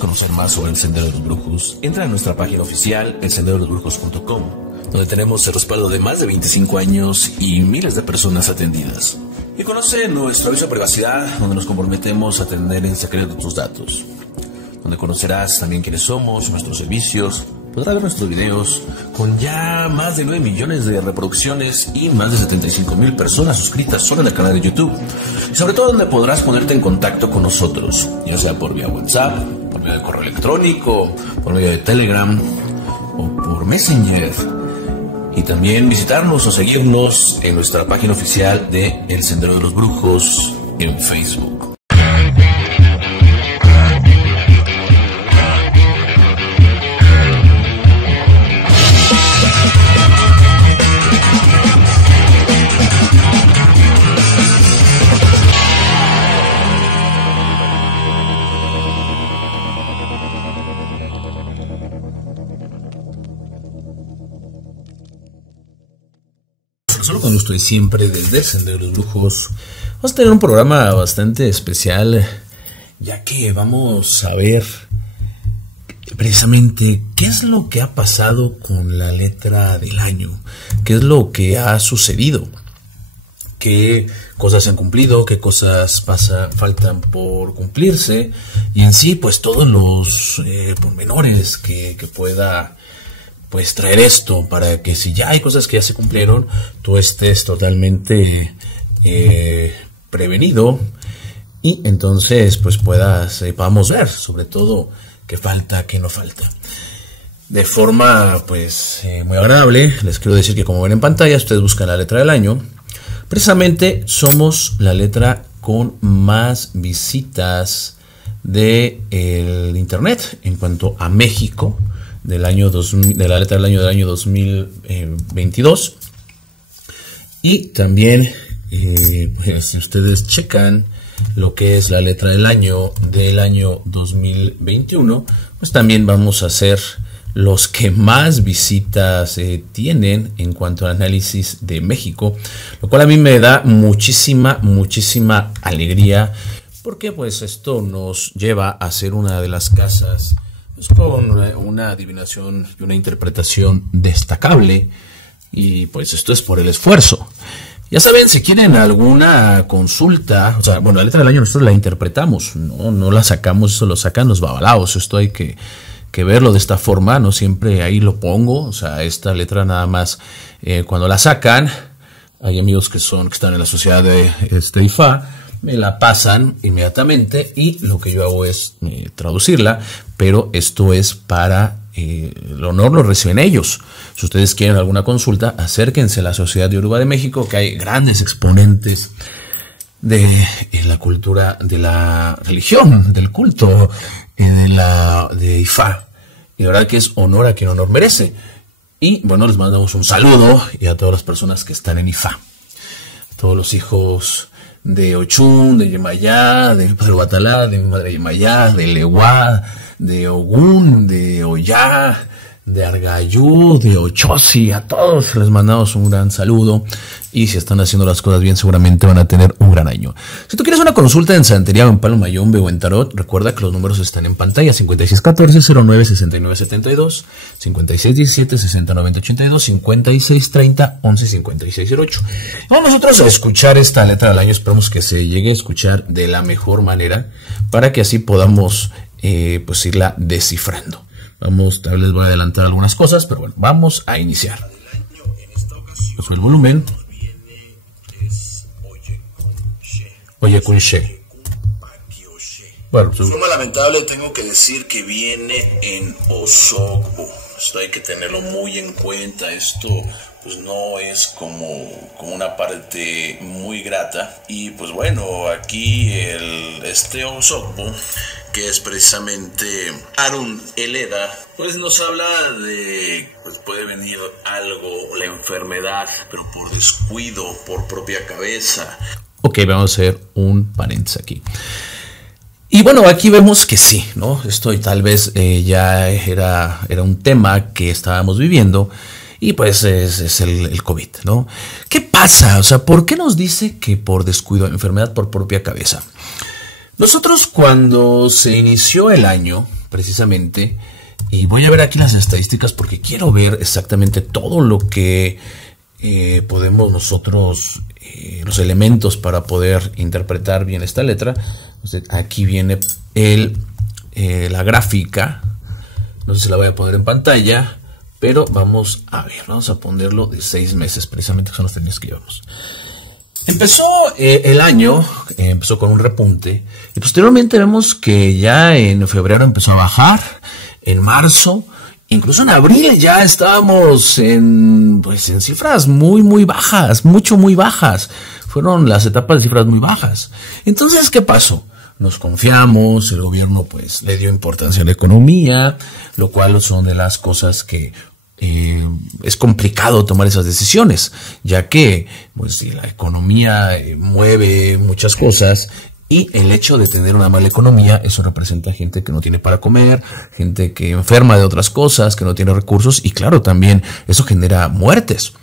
conocer más sobre el Sendero de los Brujos, entra a nuestra página oficial, elsenderodolosbrujos.com, donde tenemos el respaldo de más de 25 años y miles de personas atendidas. Y conoce nuestro aviso de privacidad, donde nos comprometemos a atender en secreto tus datos, donde conocerás también quiénes somos, nuestros servicios, podrás ver nuestros videos con ya más de 9 millones de reproducciones y más de 75,000 personas suscritas solo en el canal de YouTube. Y sobre todo donde podrás ponerte en contacto con nosotros, ya sea por vía WhatsApp, por medio de correo electrónico, por medio de Telegram o por Messenger. Y también visitarnos o seguirnos en nuestra página oficial de El Sendero de los Brujos en Facebook. Solo con gusto y siempre desde el Sendero de los Brujos vamos a tener un programa bastante especial, ya que vamos a ver precisamente qué es lo que ha pasado con la letra del año, qué es lo que ha sucedido, qué cosas se han cumplido, qué cosas faltan por cumplirse, y en sí pues todos los pormenores que pueda pues traer esto, para que si ya hay cosas que ya se cumplieron, tú estés totalmente prevenido, y entonces pues podamos ver sobre todo qué falta, qué no falta. De forma pues muy agradable, les quiero decir que, como ven en pantalla, ustedes buscan la letra del año. Precisamente somos la letra con más visitas de el internet en cuanto a México, de la letra del año 2022. Y también pues, si ustedes checan lo que es la letra del año 2021, pues también vamos a ser los que más visitas tienen en cuanto al análisis de México, lo cual a mí me da muchísima alegría, porque pues esto nos lleva a ser una de las casas con una adivinación y una interpretación destacable, y pues esto es por el esfuerzo. Ya saben, si quieren alguna consulta, o sea, bueno, la letra del año nosotros la interpretamos, no la sacamos, eso lo sacan los babalaos, esto hay que verlo de esta forma, no siempre ahí lo pongo, o sea, esta letra nada más cuando la sacan, hay amigos que están en la sociedad de IFA, me la pasan inmediatamente y lo que yo hago es traducirla, pero esto es para el honor lo reciben ellos. Si ustedes quieren alguna consulta, acérquense a la Sociedad de Yoruba de México, que hay grandes exponentes de la cultura, de la religión, del culto, de Ifá. Y la verdad que es honor a quien honor merece. Y bueno, les mandamos un saludo y a todas las personas que están en Ifá, todos los hijos de Ochun, de Yemayá, de Padre Batalá, de mi madre Yemayá, de Leguá, de Ogún, de Oyá, de Argayú, de Ochosi. A todos les mandamos un gran saludo, y si están haciendo las cosas bien, seguramente van a tener un gran año. Si tú quieres una consulta en santería, o en palo mayombe o en tarot, recuerda que los números están en pantalla: 5614-09-6972, 5617-609082, 5630-115608. Vamos nosotros a escuchar esta letra del año. Esperamos que se llegue a escuchar de la mejor manera, para que así podamos pues irla descifrando. Tal vez voy a adelantar algunas cosas, pero bueno, vamos a iniciar. Pues el volumen. Oye, Kunshe. Bueno, de forma lamentable tengo que decir que viene en Osogbo. Esto hay que tenerlo muy en cuenta. Esto pues no es como una parte muy grata. Y pues bueno, aquí este Osogbo, que es precisamente Arun Eleda, pues nos habla de, pues puede venir algo, la enfermedad, pero por descuido, por propia cabeza. Ok, vamos a hacer un paréntesis aquí. Y bueno, aquí vemos que sí, ¿no? Esto tal vez ya era un tema que estábamos viviendo, y pues es el COVID, ¿no? ¿Qué pasa? O sea, ¿por qué nos dice que por descuido, enfermedad por propia cabeza? Nosotros, cuando se inició el año, precisamente, y voy a ver aquí las estadísticas porque quiero ver exactamente todo lo que podemos nosotros, los elementos para poder interpretar bien esta letra. Entonces, aquí viene la gráfica, no sé si la voy a poner en pantalla, pero vamos a ver, vamos a ponerlo de 6 meses, precisamente que son los términos que llevamos. Empezó el año, empezó con un repunte, y posteriormente vemos que ya en febrero empezó a bajar, en marzo, incluso en abril ya estábamos en cifras muy bajas, muy bajas. Fueron las etapas de cifras muy bajas. Entonces, ¿qué pasó? Nos confiamos, el gobierno pues le dio importancia a la economía, lo cual son de las cosas que es complicado tomar esas decisiones, ya que pues la economía mueve muchas cosas. Y el hecho de tener una mala economía, eso representa gente que no tiene para comer, gente que enferma de otras cosas, que no tiene recursos, y claro, también eso genera muertes.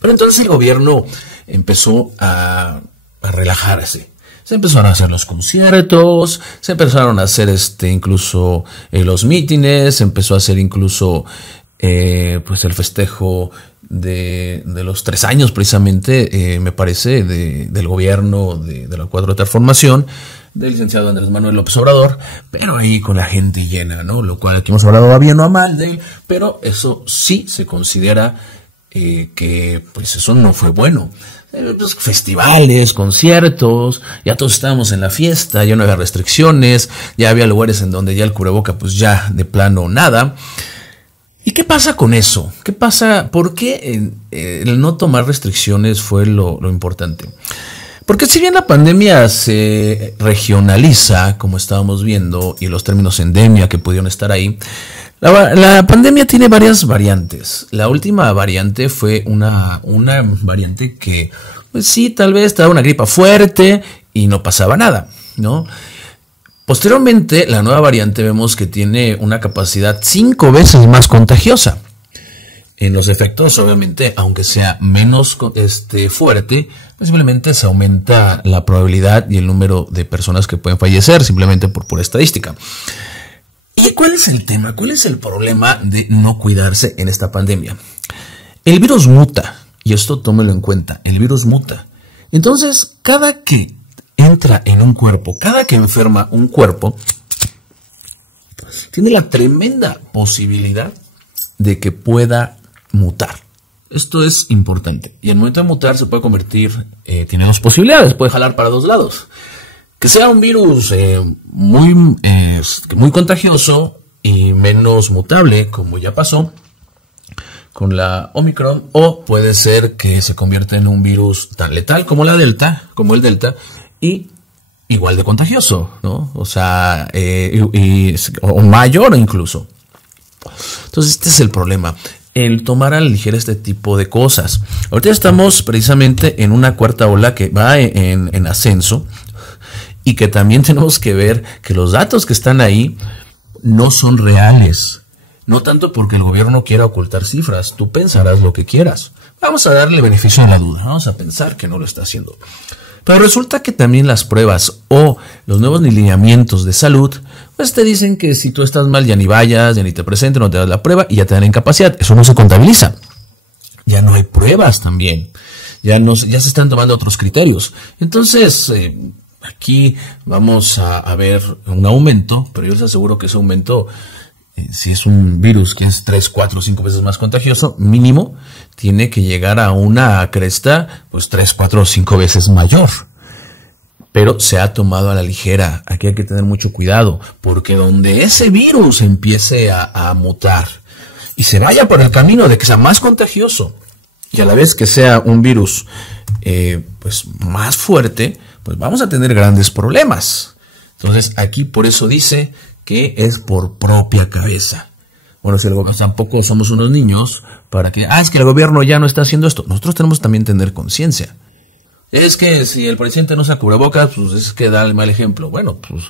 Pero entonces el gobierno empezó a relajarse. Se empezaron a hacer los conciertos, se empezaron a hacer incluso los mítines, se empezó a hacer incluso pues el festejo de los 3 años precisamente, me parece, del gobierno de la 4ª Transformación del licenciado Andrés Manuel López Obrador, pero ahí con la gente llena, ¿no? Lo cual aquí hemos hablado a bien o a mal de él, pero eso sí se considera que pues eso no fue bueno. Pues, festivales, conciertos, ya todos estábamos en la fiesta, ya no había restricciones, ya había lugares en donde ya el cubreboca pues ya de plano nada. ¿Y qué pasa con eso? ¿Qué pasa? ¿Por qué el no tomar restricciones fue lo importante? Porque si bien la pandemia se regionaliza, como estábamos viendo, y los términos endemia que pudieron estar ahí, la pandemia tiene varias variantes. La última variante fue una variante que, pues sí, tal vez te daba una gripa fuerte y no pasaba nada, ¿no? Posteriormente, la nueva variante vemos que tiene una capacidad 5 veces más contagiosa. En los efectos, obviamente, aunque sea menos fuerte, simplemente se aumenta la probabilidad y el número de personas que pueden fallecer, simplemente por pura estadística. ¿Y cuál es el tema? ¿Cuál es el problema de no cuidarse en esta pandemia? El virus muta, y esto tómelo en cuenta, el virus muta. Entonces, cada que entra en un cuerpo, cada que enferma un cuerpo, tiene la tremenda posibilidad de que pueda mutar. Esto es importante. Y al momento de mutar se puede convertir, tiene 2 posibilidades, puede jalar para 2 lados. Que sea un virus muy contagioso y menos mutable, como ya pasó con la Omicron, o puede ser que se convierta en un virus tan letal como el Delta, y igual de contagioso, ¿no? O sea, o mayor incluso. Entonces este es el problema, el tomar a la ligera este tipo de cosas. Ahorita estamos precisamente en una 4ª ola que va en ascenso, y que también tenemos que ver que los datos que están ahí no son reales. No tanto porque el gobierno quiera ocultar cifras, tú pensarás lo que quieras. Vamos a darle beneficio a la duda, vamos a pensar que no lo está haciendo. Pero resulta que también las pruebas o los nuevos lineamientos de salud, pues te dicen que si tú estás mal ya ni vayas, ya ni te presentes, no te das la prueba y ya te dan incapacidad. Eso no se contabiliza. Ya no hay pruebas también. Ya se están tomando otros criterios. Entonces, aquí vamos a ver un aumento, pero yo les aseguro que ese aumento, si es un virus que es 3, 4, 5 veces más contagioso, mínimo, tiene que llegar a una cresta, pues 3, 4 o 5 veces mayor. Pero se ha tomado a la ligera. Aquí hay que tener mucho cuidado, porque donde ese virus empiece a mutar y se vaya por el camino de que sea más contagioso y a la vez que sea un virus pues más fuerte, pues vamos a tener grandes problemas. Entonces aquí por eso dice que es por propia cabeza. Bueno, si el gobierno, tampoco somos unos niños para que, es que el gobierno ya no está haciendo esto. Nosotros tenemos también tener conciencia. Es que si el presidente no usa cubrebocas, pues es que da el mal ejemplo. Bueno, pues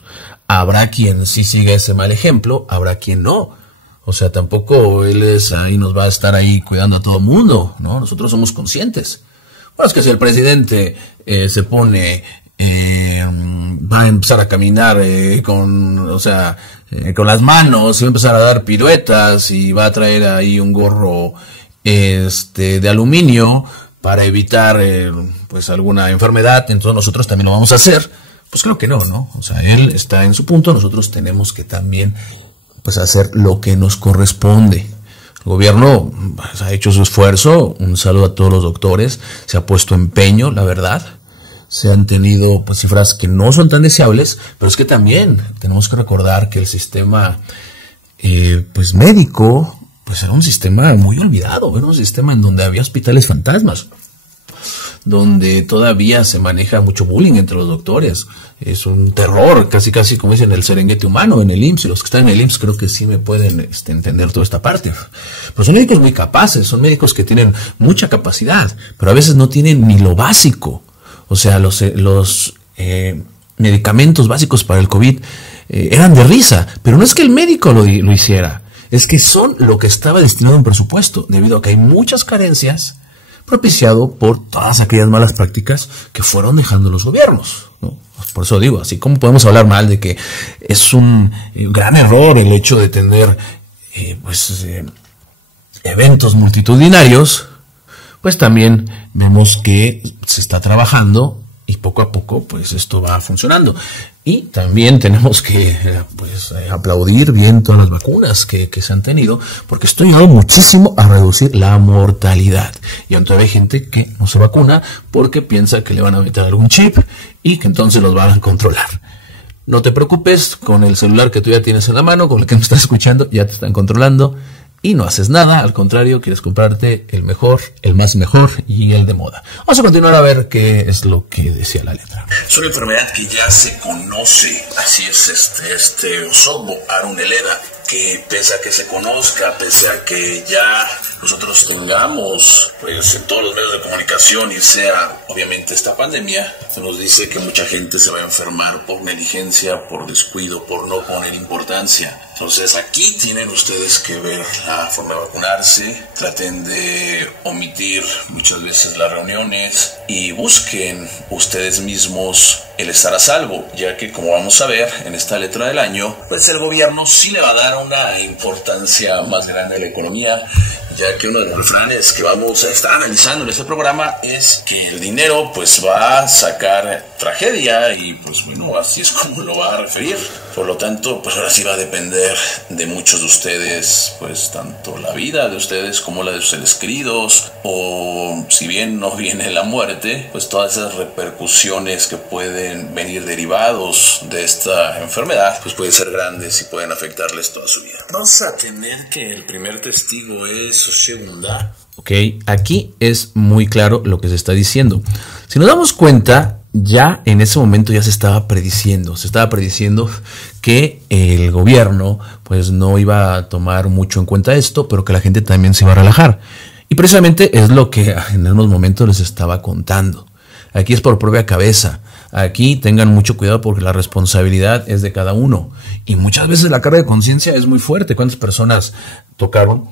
habrá quien sí sigue ese mal ejemplo, habrá quien no. O sea, tampoco él es ahí, nos va a estar ahí cuidando a todo el mundo, ¿no? Nosotros somos conscientes. Bueno, es que si el presidente se pone va a empezar a caminar con las manos, y va a empezar a dar piruetas, y va a traer ahí un gorro de aluminio para evitar pues alguna enfermedad, entonces nosotros también lo vamos a hacer. Pues creo que no, o sea, él está en su punto, nosotros tenemos que también pues hacer lo que nos corresponde. El gobierno pues, ha hecho su esfuerzo, un saludo a todos los doctores, se ha puesto empeño, la verdad. Se han tenido pues cifras que no son tan deseables, pero es que también tenemos que recordar que el sistema pues médico pues era un sistema muy olvidado, era un sistema en donde había hospitales fantasmas, donde todavía se maneja mucho bullying entre los doctores. Es un terror, casi como dicen, el Serengeti humano en el IMSS. Y los que están en el IMSS creo que sí me pueden entender toda esta parte. Pero son médicos muy capaces, son médicos que tienen mucha capacidad, pero a veces no tienen ni lo básico. O sea, los medicamentos básicos para el COVID eran de risa, pero no es que el médico lo hiciera, es que son lo que estaba destinado en presupuesto, debido a que hay muchas carencias, propiciado por todas aquellas malas prácticas que fueron dejando los gobiernos, ¿no? Por eso digo, así como podemos hablar mal de que es un gran error el hecho de tener eventos multitudinarios, pues también vemos que se está trabajando y poco a poco pues esto va funcionando. Y también tenemos que aplaudir bien todas las vacunas que se han tenido, porque esto ha ayudado muchísimo a reducir la mortalidad. Y aún todavía hay gente que no se vacuna porque piensa que le van a meter algún chip y que entonces los van a controlar. No te preocupes, con el celular que tú ya tienes en la mano, con el que me estás escuchando, ya te están controlando y no haces nada, al contrario, quieres comprarte el mejor, el más mejor y el de moda. Vamos a continuar a ver qué es lo que decía la letra. Es una enfermedad que ya se conoce, así es Osogbo Aruneleda, que pese a que se conozca, pese a que ya nosotros tengamos pues en todos los medios de comunicación y sea obviamente esta pandemia, se nos dice que mucha gente se va a enfermar por negligencia, por descuido, por no poner importancia. Entonces aquí tienen ustedes que ver la forma de vacunarse, traten de omitir muchas veces las reuniones y busquen ustedes mismos el estar a salvo, ya que como vamos a ver en esta letra del año, pues el gobierno sí le va a dar una importancia más grande a la economía, ya que uno de los refranes que vamos a estar analizando en este programa es que el dinero pues va a sacar tragedia y pues bueno, así es como lo va a referir. Por lo tanto, pues ahora sí va a depender de muchos de ustedes, pues tanto la vida de ustedes como la de sus seres queridos, o si bien no viene la muerte, pues todas esas repercusiones que pueden venir derivados de esta enfermedad, pues pueden ser grandes y pueden afectarles toda su vida. Vamos a tener que el primer testigo es Oshegunda. Ok, aquí es muy claro lo que se está diciendo. Si nos damos cuenta, ya en ese momento ya se estaba prediciendo que el gobierno pues no iba a tomar mucho en cuenta esto, pero que la gente también se iba a relajar. Y precisamente es lo que en unos momentos les estaba contando. Aquí es por propia cabeza. Aquí tengan mucho cuidado porque la responsabilidad es de cada uno. Y muchas veces la carga de conciencia es muy fuerte. ¿Cuántas personas tocaron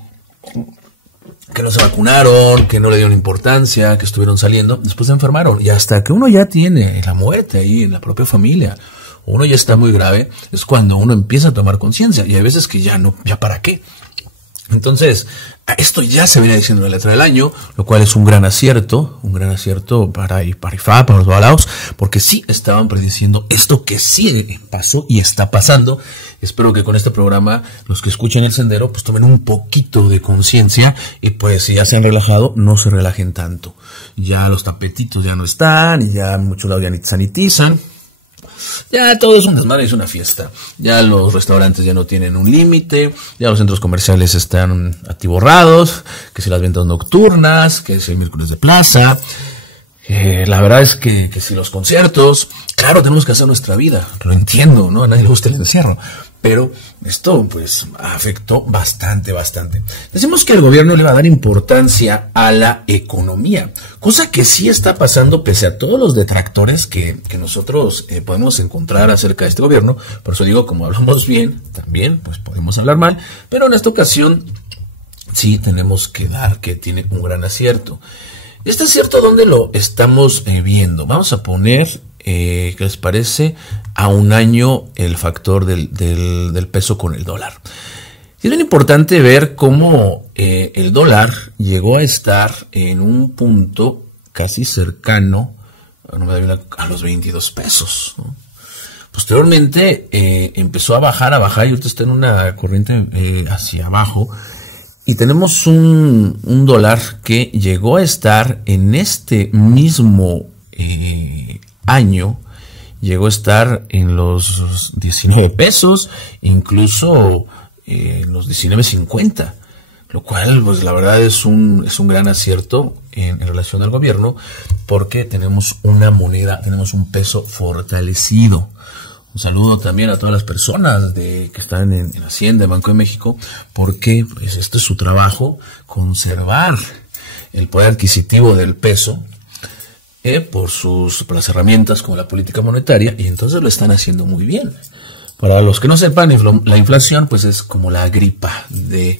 que no se vacunaron, que no le dieron importancia, que estuvieron saliendo, después se enfermaron? Y hasta que uno ya tiene la muerte ahí en la propia familia, uno ya está muy grave, es cuando uno empieza a tomar conciencia. Y hay veces que ya no, ya para qué. Entonces, esto ya se viene diciendo en la letra del año, lo cual es un gran acierto para IFA, para los balaos, porque sí estaban prediciendo esto que sí pasó y está pasando. Espero que con este programa los que escuchen El Sendero pues tomen un poquito de conciencia y pues si ya se han relajado, no se relajen tanto. Ya los tapetitos ya no están y ya muchos lados ya ni sanitizan. Ya todo es un desmadre, es una fiesta. Ya los restaurantes ya no tienen un límite, ya los centros comerciales están atiborrados, que si las ventas nocturnas, que si el miércoles de plaza. La verdad es que si los conciertos, claro, tenemos que hacer nuestra vida, lo entiendo, ¿no? A nadie le gusta el encierro, pero esto pues afectó bastante. Decimos que el gobierno le va a dar importancia a la economía, cosa que sí está pasando pese a todos los detractores que nosotros podemos encontrar acerca de este gobierno. Por eso digo, como hablamos bien, también pues podemos hablar mal, pero en esta ocasión sí tenemos que dar que tiene un gran acierto. Este acierto, ¿dónde lo estamos viendo? Vamos a poner ¿qué les parece? A un año el factor del peso con el dólar. Es bien importante ver cómo el dólar llegó a estar en un punto casi cercano a los 22 pesos, ¿no? Posteriormente empezó a bajar, y ahorita está en una corriente hacia abajo. Y tenemos un dólar que llegó a estar en este mismo año, llegó a estar en los 19 pesos, incluso en los 19.50, lo cual pues la verdad es un gran acierto en relación al gobierno, porque tenemos una moneda, tenemos un peso fortalecido. Un saludo también a todas las personas que están en Hacienda, Banco de México, porque pues, este es su trabajo, conservar el poder adquisitivo del peso por las herramientas como la política monetaria, y entonces lo están haciendo muy bien. Para los que no sepan, la inflación pues es como la gripa de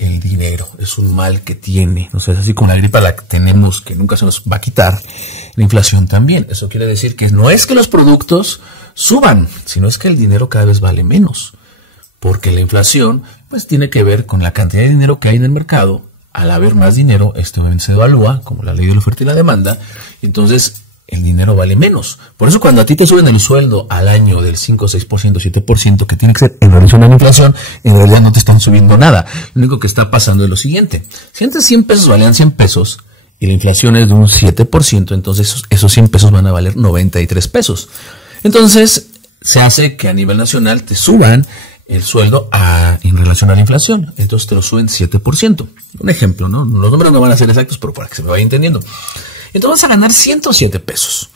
el dinero, es un mal que tiene, o sea, es así como la gripa la que tenemos, que nunca se nos va a quitar, la inflación también. Eso quiere decir que no es que los productos suban, sino es que el dinero cada vez vale menos, porque la inflación pues tiene que ver con la cantidad de dinero que hay en el mercado. Al haber más dinero, se devalúa, como la ley de la oferta y la demanda, y entonces el dinero vale menos. Por eso cuando a ti te suben el sueldo al año del 5, 6%, 7%, que tiene que ser en relación a la inflación, en realidad no te están subiendo nada. Lo único que está pasando es lo siguiente: si antes 100 pesos valían 100 pesos y la inflación es de un 7%, entonces esos 100 pesos van a valer 93 pesos. Entonces se hace que a nivel nacional te suban el sueldo en relación a la inflación. Entonces te lo suben 7%. Un ejemplo, ¿no? Los números no van a ser exactos, pero para que se me vaya entendiendo. Entonces vas a ganar 107 pesos.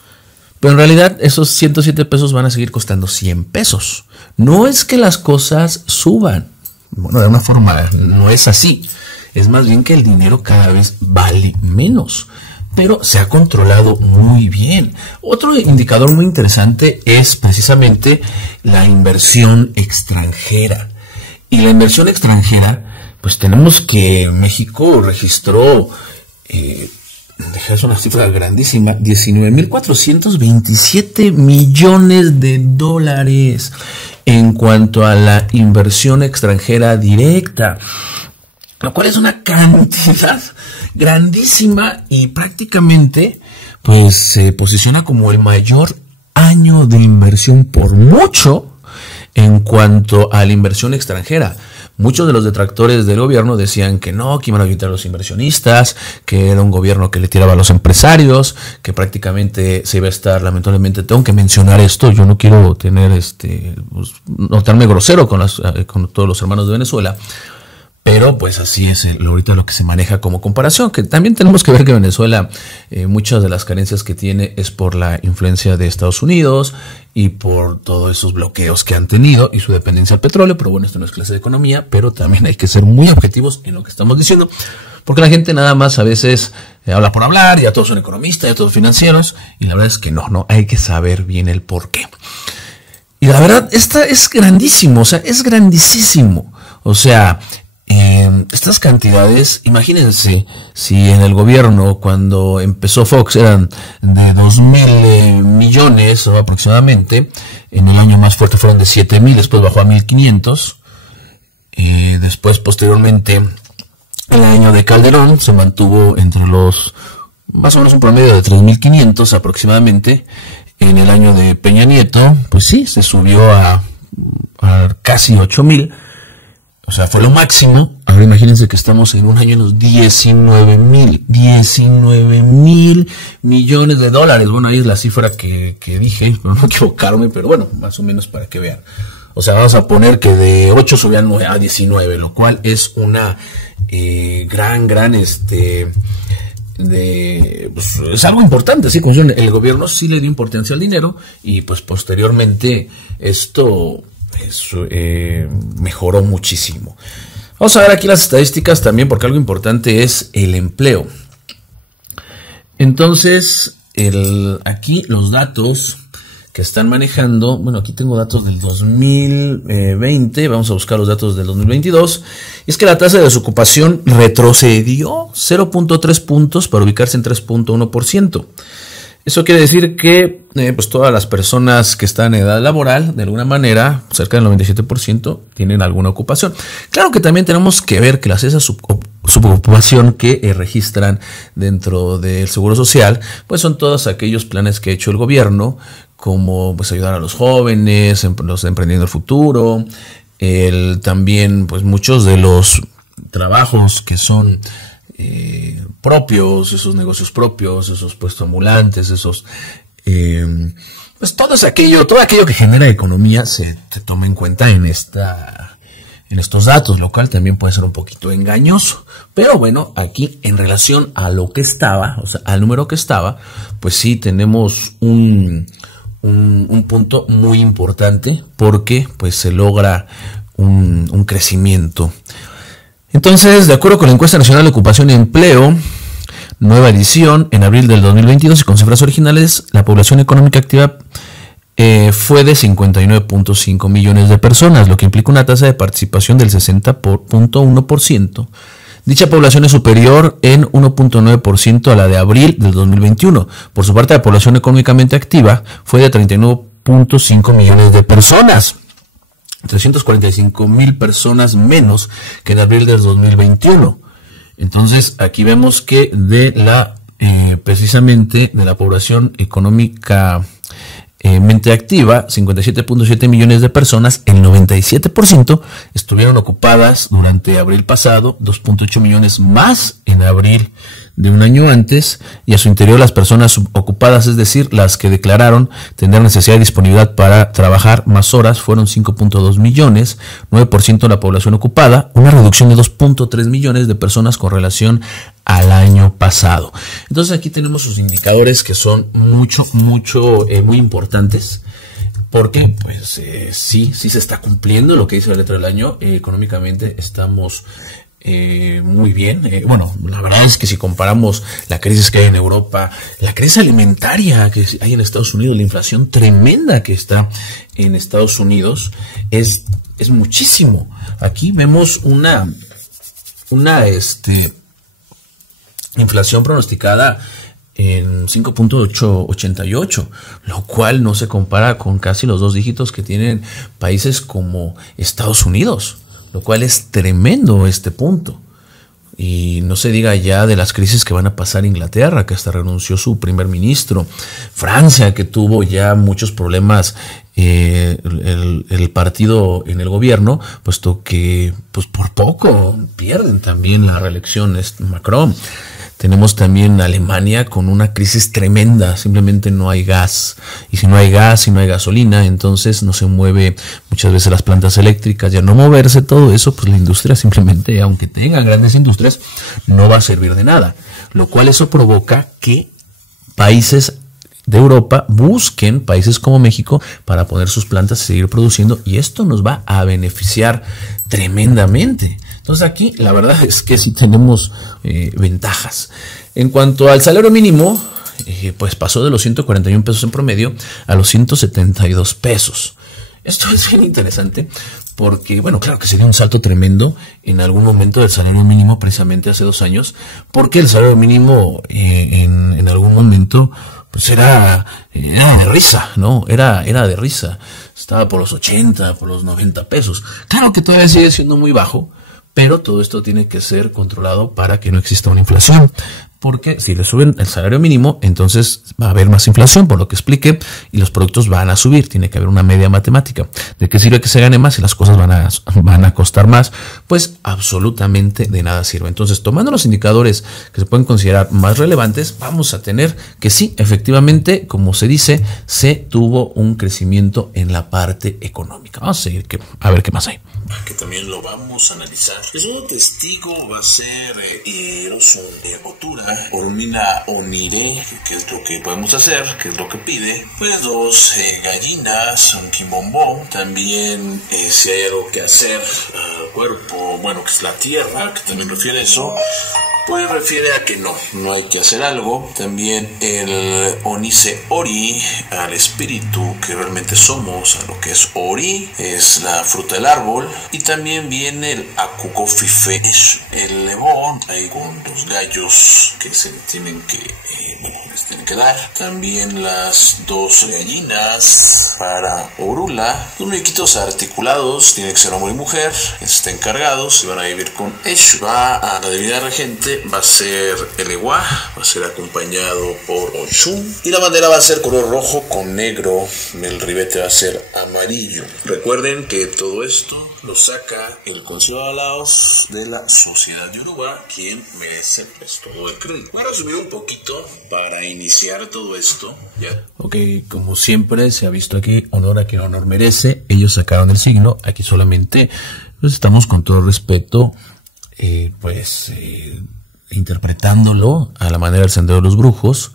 Pero en realidad esos 107 pesos van a seguir costando 100 pesos. No es que las cosas suban. Bueno, de una forma no es así. Es más bien que el dinero cada vez vale menos, pero se ha controlado muy bien. Otro indicador muy interesante es precisamente la inversión extranjera. Y la inversión extranjera, pues tenemos que México registró, es una cifra grandísima, 19.427 millones de dólares en cuanto a la inversión extranjera directa, lo cual es una cantidad grandísima y prácticamente pues se posiciona como el mayor año de inversión por mucho en cuanto a la inversión extranjera. Muchos de los detractores del gobierno decían que no, que iban a evitar a los inversionistas, que era un gobierno que le tiraba a los empresarios, que prácticamente se iba a estar, lamentablemente tengo que mencionar esto, yo no quiero tener pues, notarme grosero con todos los hermanos de Venezuela, pero pues así es ahorita lo que se maneja como comparación, que también tenemos que ver que Venezuela, muchas de las carencias que tiene es por la influencia de Estados Unidos y por todos esos bloqueos que han tenido y su dependencia al petróleo. Pero bueno, esto no es clase de economía, pero también hay que ser muy objetivos en lo que estamos diciendo, porque la gente nada más a veces habla por hablar, ya todos son economistas, ya todos financieros, y la verdad es que no, hay que saber bien el porqué. Y la verdad, esta es grandísimo, o sea, es grandísimo, o sea, estas cantidades, imagínense si en el gobierno cuando empezó Fox eran de 2.000 millones o aproximadamente, en el año más fuerte fueron de 7.000, después bajó a 1.500, después posteriormente el año de Calderón se mantuvo entre los más o menos un promedio de 3.500 aproximadamente. En el año de Peña Nieto pues sí, se subió a casi 8.000. O sea, fue lo máximo. Ahora imagínense que estamos en un año en los 19.000 millones de dólares. Bueno, ahí es la cifra que dije, no equivocarme, pero bueno, más o menos para que vean. O sea, vamos a poner que de 8 subían a 19, lo cual es una gran, pues, es algo importante, sí, el gobierno sí le dio importancia al dinero y pues posteriormente esto mejoró muchísimo. Vamos a ver aquí las estadísticas también, porque algo importante es el empleo. Entonces, aquí los datos que están manejando, bueno, aquí tengo datos del 2020, vamos a buscar los datos del 2022, y es que la tasa de desocupación retrocedió 0.3 puntos para ubicarse en 3.1%. Eso quiere decir que pues todas las personas que están en edad laboral, de alguna manera, cerca del 97%, tienen alguna ocupación. Claro que también tenemos que ver que esa subocupación que registran dentro del Seguro Social, pues son todos aquellos planes que ha hecho el gobierno, como pues ayudar a los jóvenes, los emprendiendo el futuro, también pues muchos de los trabajos que son propios, esos negocios propios, esos puestos ambulantes, pues todo aquello que genera economía se toma en cuenta en estos datos, lo cual también puede ser un poquito engañoso. Pero bueno, aquí en relación a lo que estaba, o sea, al número que estaba, pues sí tenemos un punto muy importante, porque pues se logra un crecimiento. Entonces, de acuerdo con la encuesta nacional de ocupación y empleo, nueva edición, en abril del 2022, y con cifras originales, la población económica activa fue de 59.5 millones de personas, lo que implica una tasa de participación del 60.1%. Dicha población es superior en 1.9% a la de abril del 2021. Por su parte, la población económicamente activa fue de 39.5 millones de personas. 345,000 personas menos que en abril del 2021. Entonces, aquí vemos que precisamente de la población económicamente activa, 57.7 millones de personas, el 97% estuvieron ocupadas durante abril pasado, 2.8 millones más en abril de un año antes, y a su interior las personas ocupadas, es decir, las que declararon tener necesidad de disponibilidad para trabajar más horas, fueron 5.2 millones, 9% de la población ocupada, una reducción de 2.3 millones de personas con relación al año pasado. Entonces aquí tenemos sus indicadores que son muy importantes, porque pues sí se está cumpliendo lo que dice la letra del año. Económicamente estamos muy bien. Bueno, la verdad es que si comparamos la crisis que hay en Europa, la crisis alimentaria que hay en Estados Unidos, la inflación tremenda que está en Estados Unidos, es muchísimo. Aquí vemos una inflación pronosticada en 5.88, lo cual no se compara con casi los 2 dígitos que tienen países como Estados Unidos, lo cual es tremendo este punto. Y no se diga ya de las crisis que van a pasar Inglaterra, que hasta renunció su primer ministro, Francia, que tuvo ya muchos problemas el partido en el gobierno, puesto que pues por poco pierden también la reelección Macron. Tenemos también Alemania con una crisis tremenda, simplemente no hay gas, y si no hay gas y no hay gasolina, entonces no se mueve muchas veces las plantas eléctricas, y al no moverse todo eso, pues la industria simplemente, aunque tenga grandes industrias, no va a servir de nada, lo cual eso provoca que países de Europa busquen países como México para poner sus plantas y seguir produciendo, y esto nos va a beneficiar tremendamente. Entonces aquí la verdad es que sí tenemos ventajas. En cuanto al salario mínimo, pues pasó de los 141 pesos en promedio a los 172 pesos. Esto es bien interesante porque, bueno, claro que sería un salto tremendo en algún momento del salario mínimo, precisamente hace 2 años, porque el salario mínimo en algún momento pues era de risa, ¿no? Era de risa. Estaba por los 80, por los 90 pesos. Claro que todavía sigue siendo muy bajo, pero todo esto tiene que ser controlado para que no exista una inflación. Porque si le suben el salario mínimo, entonces va a haber más inflación, por lo que expliqué, y los productos van a subir. Tiene que haber una media matemática. ¿De qué sirve que se gane más si las cosas van a costar más? Pues absolutamente de nada sirve. Entonces, tomando los indicadores que se pueden considerar más relevantes, vamos a tener que sí, efectivamente, como se dice, se tuvo un crecimiento en la parte económica. Vamos a seguir a ver qué más hay. Que también lo vamos a analizar. El segundo testigo va a ser Erosun Otura, Ormina Onire, que es lo que podemos hacer, que es lo que pide. Pues 2 gallinas, un quimbombón. También si hay algo que hacer al cuerpo, bueno, que es la tierra, que también refiere a eso. pues refiere a que no hay que hacer algo. También el Onice Ori, al espíritu que realmente somos, a lo que es Ori, es la fruta del árbol. Y también viene el Akukofife, el levón, ahí con los gallos que se tienen que, les tienen que dar. También las 2 gallinas para Orula. Los muñequitos articulados, tiene que ser hombre y mujer, estén encargados y van a vivir con Eshu. Va a la divinidad regente, va a ser el Ewa, va a ser acompañado por Oshun. Y la bandera va a ser color rojo con negro, el ribete va a ser amarillo. Recuerden que todo esto lo saca el Consejo de Alaos de la Sociedad Yoruba, quien merece pues todo el crédito. Voy a resumir un poquito para iniciar todo esto. ¿Ya? Ok, como siempre se ha visto aquí, honor a quien honor merece. Ellos sacaron el signo, aquí solamente pues estamos con todo respeto interpretándolo a la manera del Sendero de los Brujos.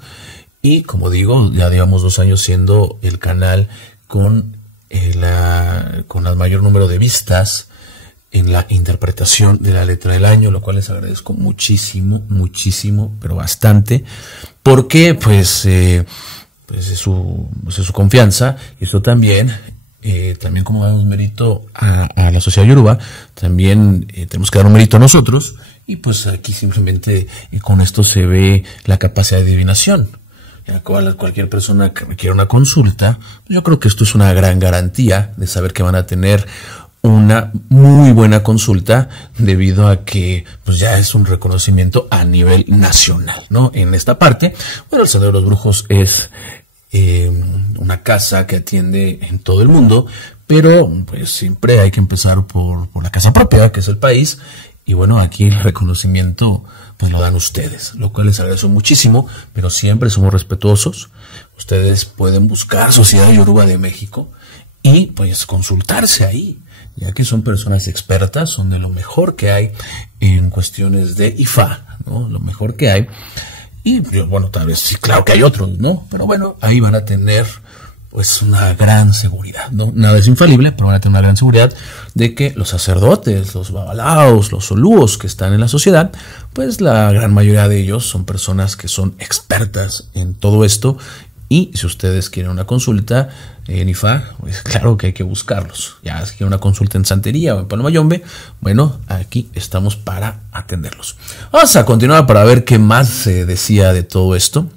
Y como digo, ya llevamos 2 años siendo el canal con el mayor número de vistas en la interpretación de la letra del año, lo cual les agradezco muchísimo, pero bastante, porque pues es su confianza. Y eso también como damos mérito a la sociedad yoruba, también tenemos que dar un mérito a nosotros. Y pues aquí simplemente con esto se ve la capacidad de adivinación. Cualquier persona que requiera una consulta, yo creo que esto es una gran garantía de saber que van a tener una muy buena consulta, debido a que pues ya es un reconocimiento a nivel nacional, ¿no? En esta parte, bueno, el Sendero de los Brujos es una casa que atiende en todo el mundo, pero pues siempre hay que empezar por la casa propia, que es el país. Y bueno, aquí el reconocimiento pues lo dan ustedes, lo cual les agradezco muchísimo, pero siempre somos respetuosos. Ustedes pueden buscar Sociedad Yoruba de México y pues consultarse ahí, ya que son personas expertas, son de lo mejor que hay en cuestiones de Ifá, ¿no? Lo mejor que hay. Y bueno, tal vez sí, claro que hay otros, ¿no? Pero bueno, ahí van a tener pues una gran seguridad, ¿no? Nada es infalible, pero van a tener una gran seguridad de que los sacerdotes, los babalaos, los solúos que están en la sociedad, pues la gran mayoría de ellos son personas que son expertas en todo esto. Y si ustedes quieren una consulta en Ifá, pues claro que hay que buscarlos. Ya si quieren una consulta en Santería o en Palomayombe, bueno, aquí estamos para atenderlos. Vamos a continuar para ver qué más se decía de todo esto.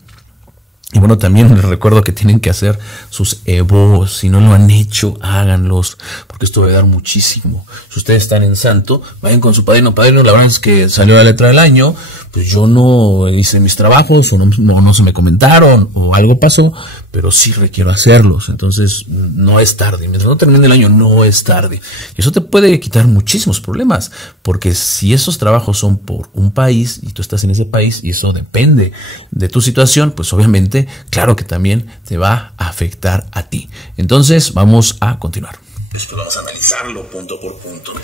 Y bueno, también les recuerdo que tienen que hacer sus evos. Si no lo han hecho, háganlos, porque esto va a ayudar muchísimo. Si ustedes están en santo, vayan con su padrino. Padrino, la verdad es que salió la letra del año, pues yo no hice mis trabajos, o no se me comentaron, o algo pasó, pero sí requiero hacerlos. Entonces, no es tarde. Mientras no termine el año, no es tarde. Y eso te puede quitar muchísimos problemas, porque si esos trabajos son por un país, y tú estás en ese país, y eso depende de tu situación, pues obviamente, claro que también te va a afectar a ti. Entonces, vamos a continuar. Esto vamos a analizarlo punto por punto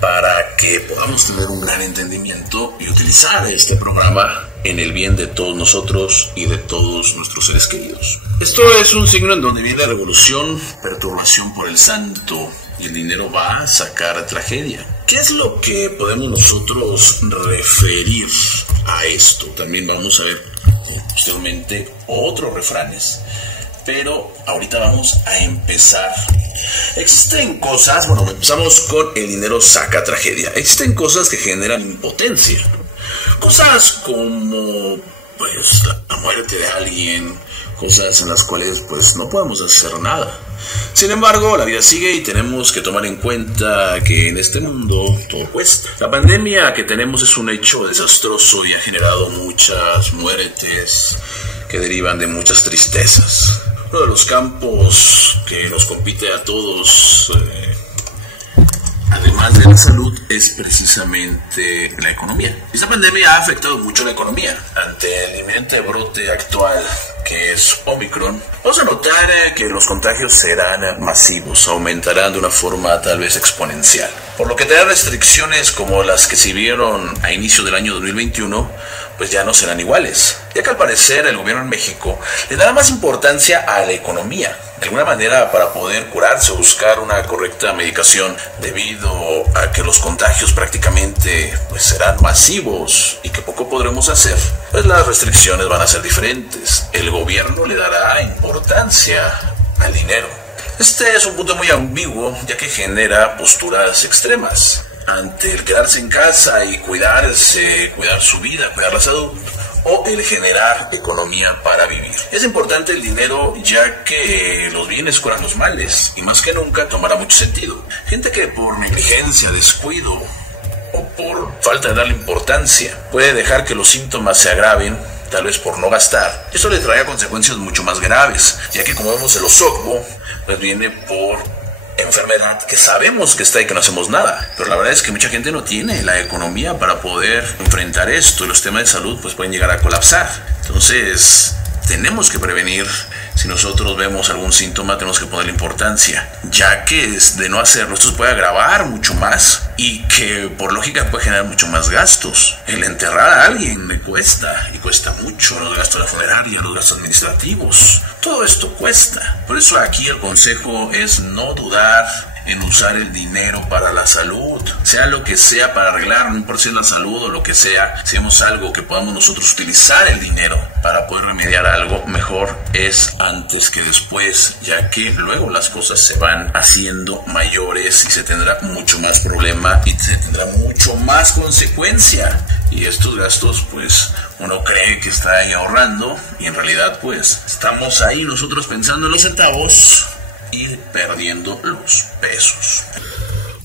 para que podamos tener un gran entendimiento y utilizar este programa en el bien de todos nosotros y de todos nuestros seres queridos. Esto es un signo en donde viene la revolución, perturbación por el santo, y el dinero va a sacar tragedia. ¿Qué es lo que podemos nosotros referir a esto? También vamos a ver posteriormente otros refranes, pero ahorita vamos a empezar. Existen cosas, bueno, empezamos con el dinero saca tragedia. Existen cosas que generan impotencia, cosas como pues la muerte de alguien, cosas en las cuales pues no podemos hacer nada. Sin embargo, la vida sigue y tenemos que tomar en cuenta que en este mundo todo cuesta. La pandemia que tenemos es un hecho desastroso y ha generado muchas muertes que derivan de muchas tristezas. Uno de los campos que nos compite a todos, además de la salud, es precisamente la economía. Esta pandemia ha afectado mucho la economía. Ante el inminente brote actual, que es Omicron, vamos a notar que los contagios serán masivos, aumentarán de una forma tal vez exponencial. Por lo que tener restricciones como las que se vieron a inicio del año 2021, pues ya no serán iguales, ya que al parecer el gobierno en México le dará más importancia a la economía, de alguna manera para poder curarse o buscar una correcta medicación, debido a que los contagios prácticamente pues serán masivos y que poco podremos hacer, pues las restricciones van a ser diferentes. El gobierno le dará importancia al dinero. Este es un punto muy ambiguo, ya que genera posturas extremas. Ante el quedarse en casa y cuidarse, cuidar su vida, cuidar la salud, o el generar economía para vivir. Es importante el dinero, ya que los bienes curan los males, y más que nunca tomará mucho sentido. Gente que por negligencia, descuido o por falta de darle importancia puede dejar que los síntomas se agraven, tal vez por no gastar. Esto le traerá consecuencias mucho más graves, ya que como vemos el osogbo, pues viene por enfermedad que sabemos que está y que no hacemos nada, pero la verdad es que mucha gente no tiene la economía para poder enfrentar esto, y los temas de salud pues pueden llegar a colapsar. Entonces tenemos que prevenir. Si nosotros vemos algún síntoma, tenemos que ponerle importancia, ya que de no hacerlo esto se puede agravar mucho más, y que por lógica puede generar mucho más gastos. El enterrar a alguien me cuesta, y cuesta mucho, los gastos de la funeraria, los gastos administrativos, todo esto cuesta. Por eso aquí el consejo es no dudar en usar el dinero para la salud, sea lo que sea para arreglar, no importa si es la salud o lo que sea. Si vemos algo que podamos nosotros utilizar el dinero para poder remediar algo, mejor es antes que después, ya que luego las cosas se van haciendo mayores y se tendrá mucho más problema y se tendrá mucho más consecuencia. Y estos gastos pues uno cree que está ahí ahorrando, y en realidad pues estamos ahí nosotros pensando en los centavos y perdiendo los pesos.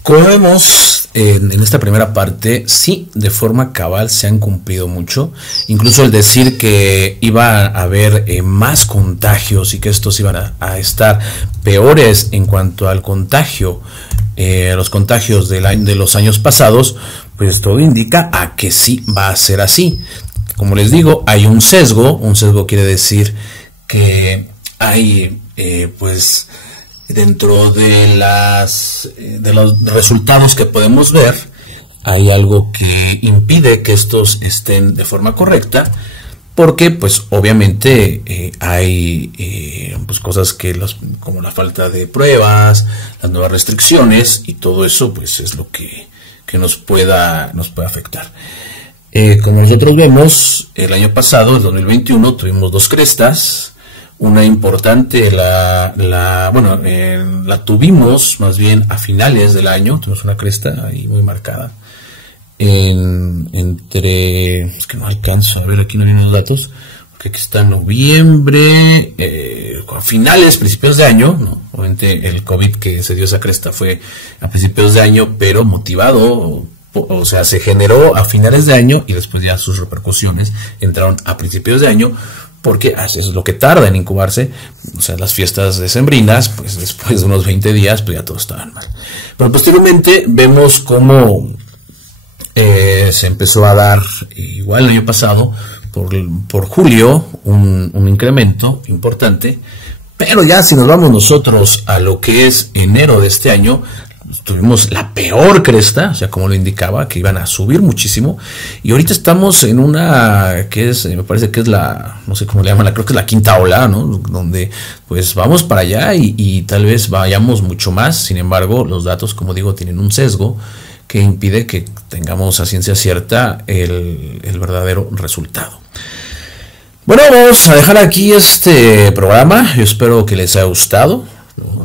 Como vemos en esta primera parte, sí, de forma cabal se han cumplido mucho. Incluso el decir que iba a haber más contagios y que estos iban a estar peores en cuanto al contagio, los contagios de los años pasados, pues todo indica a que sí va a ser así. Como les digo, hay un sesgo. Un sesgo quiere decir que hay pues dentro de los resultados que podemos ver, hay algo que impide que estos estén de forma correcta, porque pues obviamente hay pues cosas como la falta de pruebas, las nuevas restricciones, y todo eso pues es lo que nos puede afectar. Como nosotros vemos, el año pasado, el 2021, tuvimos dos crestas. Una importante la tuvimos más bien a finales del año. Tuvimos una cresta ahí muy marcada. Es que no alcanzo a ver, aquí no vienen los datos, porque aquí está noviembre, finales, principios de año, ¿no? Obviamente el COVID que se dio esa cresta fue a principios de año, pero motivado, o sea, se generó a finales de año, y después ya sus repercusiones entraron a principios de año, porque eso es lo que tarda en incubarse. O sea, las fiestas decembrinas, pues después de unos 20 días, pues ya todos estaban mal. Pero posteriormente vemos cómo se empezó a dar, igual el año pasado, por julio, un incremento importante. Pero ya si nos vamos nosotros a lo que es enero de este año, tuvimos la peor cresta, o sea, como lo indicaba, que iban a subir muchísimo, y ahorita estamos en una que es, me parece que es no sé cómo le llaman, creo que es la quinta ola, ¿no? Donde pues vamos para allá y tal vez vayamos mucho más. Sin embargo, los datos, como digo, tienen un sesgo que impide que tengamos a ciencia cierta el verdadero resultado. Bueno, vamos a dejar aquí este programa. Yo espero que les haya gustado.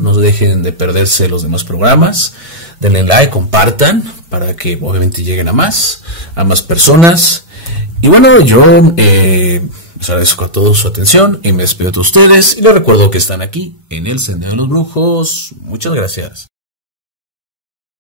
No dejen de perderse los demás programas. Denle like, compartan, para que obviamente lleguen a más personas. Y bueno, yo les agradezco a todos su atención y me despido de ustedes. Y les recuerdo que están aquí en el Sendero de los Brujos. Muchas gracias.